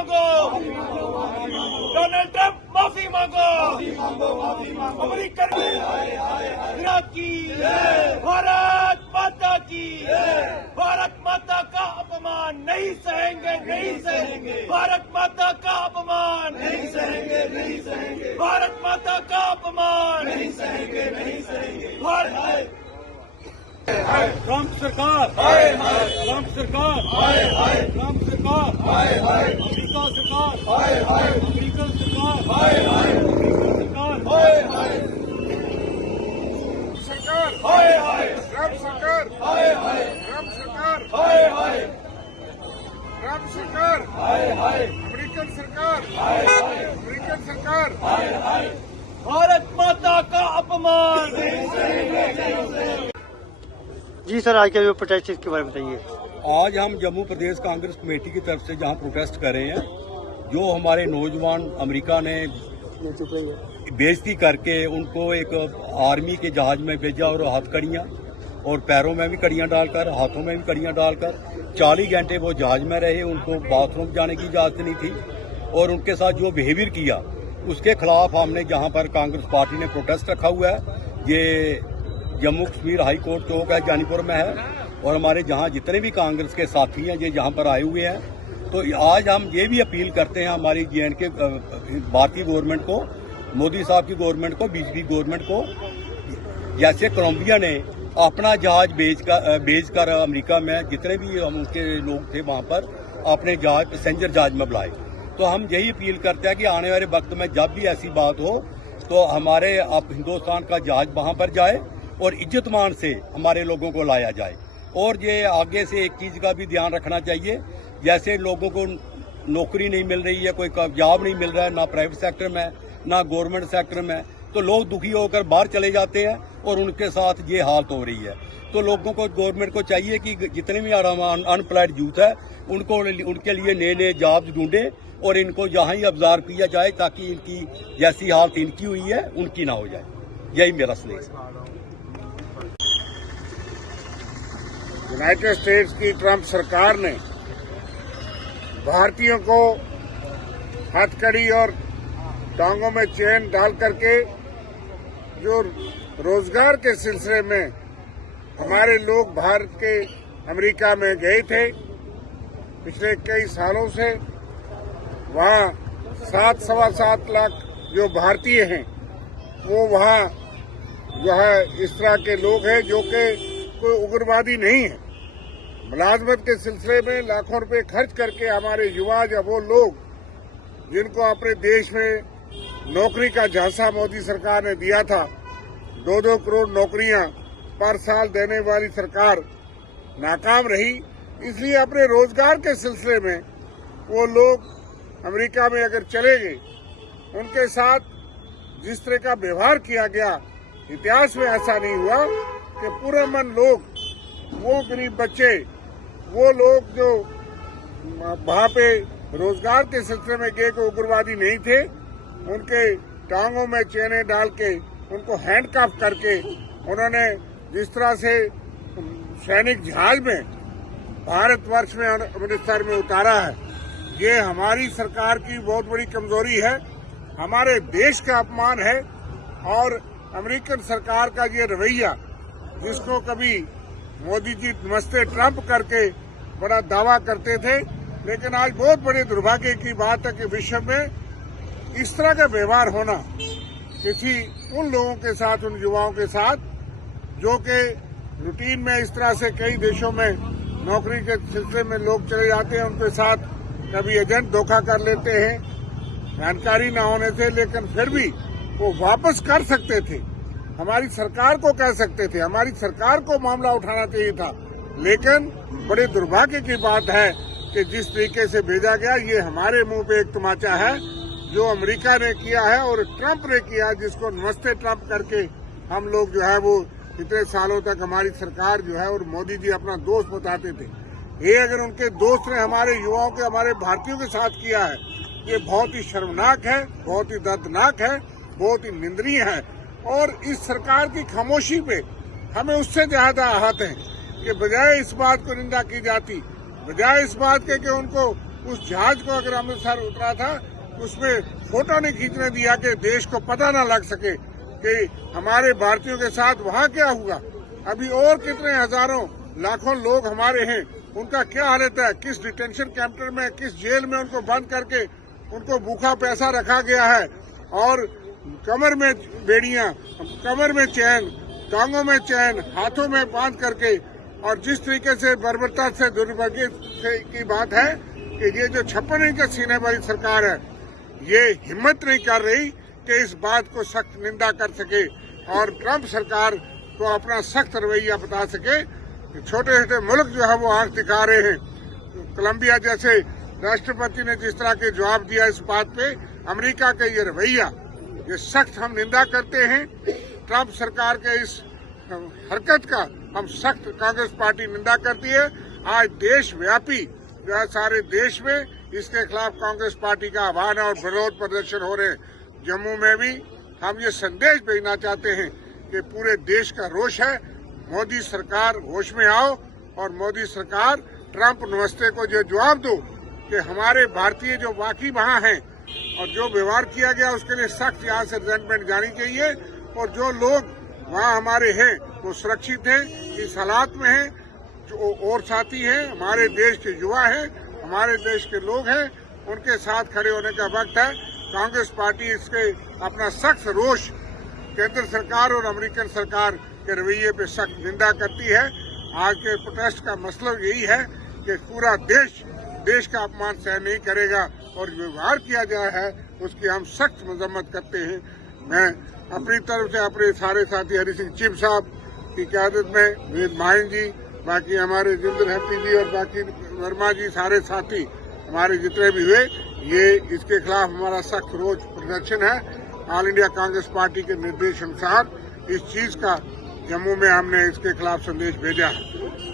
मांगो, Donald Trump माफी मांगो, अमेरिकन की, भारत माता की, भारत माता का अपमान नहीं सहेंगे, नहीं सहेंगे, भारत माता का अपमान नहीं सहेंगे, नहीं सहेंगे, भारत माता का अपमान नहीं सहेंगे, नहीं सहेंगे, भारत ट्रंप सरकार, ट्रंप सरकार, ट्रंप सरकार, अमेरिका सरकार, अमेरिकन सरकार, सरकार, ट्रंप सरकार, ट्रंप सरकार, ट्रंप सरकार, अमेरिकन सरकार, अमेरिकन सरकार, भारत माता का अपमान। जी सर, आज के जो प्रोटेस्ट के बारे में बताइए। आज हम जम्मू प्रदेश कांग्रेस कमेटी की तरफ से जहां प्रोटेस्ट कर रहे हैं, जो हमारे नौजवान अमेरिका ने बेइज्जती करके उनको एक आर्मी के जहाज में भेजा और हथकड़ियां और पैरों में भी कड़ियां डालकर, हाथों में भी कड़ियां डालकर 40 घंटे वो जहाज में रहे। उनको बाथरूम जाने की इजाजत नहीं थी और उनके साथ जो बिहेवियर किया उसके खिलाफ हमने जहां पर कांग्रेस पार्टी ने प्रोटेस्ट रखा हुआ है। ये जम्मू कश्मीर हाई कोर्ट चौक है, जानीपुर में है, और हमारे जहां जितने भी कांग्रेस के साथी हैं ये जहां पर आए हुए हैं। तो आज हम ये भी अपील करते हैं हमारी JNK भारतीय गवर्नमेंट को, मोदी साहब की गवर्नमेंट को, बीजेपी गवर्नमेंट को, जैसे कोलंबिया ने अपना जहाज बेचकर अमेरिका में जितने भी उनके लोग थे वहां पर अपने जहाज पैसेंजर जहाज में बुलाए। तो हम यही अपील करते हैं कि आने वाले वक्त में जब भी ऐसी बात हो तो हमारे हिंदुस्तान का जहाज वहां पर जाए और इज्जतमान से हमारे लोगों को लाया जाए। और ये आगे से एक चीज का भी ध्यान रखना चाहिए, जैसे लोगों को नौकरी नहीं मिल रही है, कोई जॉब नहीं मिल रहा है, ना प्राइवेट सेक्टर में ना गवर्नमेंट सेक्टर में, तो लोग दुखी होकर बाहर चले जाते हैं और उनके साथ ये हालत हो रही है। तो लोगों को, गवर्नमेंट को चाहिए कि जितने भी अनएम्प्लॉयड यूथ है उनको उनके लिए नए नए जॉब्स ढूंढे और इनको जहां ही अब्जॉर्व किया जाए ताकि इनकी जैसी हालत इनकी हुई है उनकी ना हो जाए। यही मेरा संदेश है। यूनाइटेड स्टेट्स की ट्रंप सरकार ने भारतीयों को हथकड़ी और टांगों में चेन डाल करके जो रोजगार के सिलसिले में हमारे लोग भारत के अमेरिका में गए थे पिछले कई सालों से, वहां 7-7.25 लाख जो भारतीय हैं वो वहां जो है इस तरह के लोग हैं जो कि कोई उग्रवादी नहीं है। मुलाजमत के सिलसिले में लाखों रुपए खर्च करके हमारे युवा या वो लोग जिनको अपने देश में नौकरी का झांसा मोदी सरकार ने दिया था, 2-2 करोड़ नौकरियां पर साल देने वाली सरकार नाकाम रही। इसलिए अपने रोजगार के सिलसिले में वो लोग अमेरिका में अगर चले गए, उनके साथ जिस तरह का व्यवहार किया गया, इतिहास में ऐसा नहीं हुआ कि पुरअमन लोग, वो गरीब बच्चे, वो लोग जो वहां पे रोजगार के सिलसिले में गए को उग्रवादी नहीं थे, उनके टांगों में चेनें डाल के उनको हैंडकफ करके उन्होंने जिस तरह से सैनिक जहाज में भारतवर्ष में अमृतसर में उतारा है, ये हमारी सरकार की बहुत बड़ी कमजोरी है, हमारे देश का अपमान है। और अमेरिकन सरकार का ये रवैया, जिसको कभी मोदी जी नमस्ते ट्रंप करके बड़ा दावा करते थे, लेकिन आज बहुत बड़े दुर्भाग्य की बात है कि विश्व में इस तरह का व्यवहार होना किसी उन लोगों के साथ, उन युवाओं के साथ जो कि रूटीन में इस तरह से कई देशों में नौकरी के सिलसिले में लोग चले जाते हैं, उनके साथ कभी एजेंट धोखा कर लेते हैं जानकारी न होने से, लेकिन फिर भी वो वापस कर सकते थे। हमारी सरकार को कह सकते थे, हमारी सरकार को मामला उठाना चाहिए था, लेकिन बड़े दुर्भाग्य की बात है कि जिस तरीके से भेजा गया, ये हमारे मुंह पे एक तमाचा है जो अमेरिका ने किया है और ट्रंप ने किया, जिसको नमस्ते ट्रंप करके हम लोग जो है वो इतने सालों तक हमारी सरकार जो है और मोदी जी अपना दोस्त बताते थे। ये अगर उनके दोस्त ने हमारे युवाओं के, हमारे भारतीयों के साथ किया है, ये बहुत ही शर्मनाक है, बहुत ही दर्दनाक है, बहुत ही निंदनीय है। और इस सरकार की खामोशी पे हमें उससे ज्यादा आहत है कि बजाय इस बात को निंदा की जाती, बजाय इस बात के कि उनको उस जहाज को अगर अमृतसर उतरा था उसमें फोटो नहीं खींचने दिया कि देश को पता ना लग सके कि हमारे भारतीयों के साथ वहाँ क्या हुआ। अभी और कितने हजारों लाखों लोग हमारे हैं, उनका क्या हालत है, किस डिटेंशन कैंप में, किस जेल में उनको बंद करके उनको भूखा पैसा रखा गया है और कमर में बेड़ियां, कमर में चैन, टांगों में चैन, हाथों में बांध करके। और जिस तरीके से बर्बरता से दुर्भाग्य की बात है कि ये जो 56 इंच का सीने वाली सरकार है, ये हिम्मत नहीं कर रही कि इस बात को सख्त निंदा कर सके और ट्रंप सरकार को अपना सख्त रवैया बता सके। छोटे छोटे मुल्क जो है वो आंख दिखा रहे हैं। कोलंबिया जैसे राष्ट्रपति ने जिस तरह के जवाब दिया इस बात पे, अमेरिका का ये रवैया, ये सख्त हम निंदा करते हैं। ट्रंप सरकार के इस हरकत का हम सख्त कांग्रेस पार्टी निंदा करती है। आज देशव्यापी जो है सारे देश में इसके खिलाफ कांग्रेस पार्टी का आह्वान है और विरोध प्रदर्शन हो रहे हैं। जम्मू में भी हम ये संदेश भेजना चाहते हैं कि पूरे देश का रोष है, मोदी सरकार होश में आओ और मोदी सरकार ट्रंप नमस्ते को जो जवाब दो कि हमारे भारतीय जो बाकी वहाँ हैं और जो व्यवहार किया गया उसके लिए सख्त यहाँ से रिजेंटमेंट जानी चाहिए और जो लोग वहाँ हमारे हैं वो सुरक्षित हैं, इस हालात में हैं, जो और साथी हैं, हमारे देश के युवा हैं, हमारे देश के लोग हैं, उनके साथ खड़े होने का वक्त है। कांग्रेस पार्टी इसके अपना सख्त रोष केंद्र सरकार और अमेरिकन सरकार के रवैये पे सख्त निंदा करती है। आज के प्रोटेस्ट का मतलब यही है कि पूरा देश का अपमान सहन नहीं करेगा और व्यवहार किया गया है उसकी हम सख्त मजम्मत करते हैं। मैं अपनी तरफ से अपने सारे साथी हरि सिंह चिब साहब की क़यादत में, वेद माहिन जी, बाकी हमारे जिंदर हैप्पी जी और बाकी वर्मा जी, सारे साथी हमारे जितने भी हुए, ये इसके खिलाफ हमारा सख्त रोष प्रदर्शन है। ऑल इंडिया कांग्रेस पार्टी के निर्देश अनुसार इस चीज का जम्मू में हमने इसके खिलाफ संदेश भेजा है।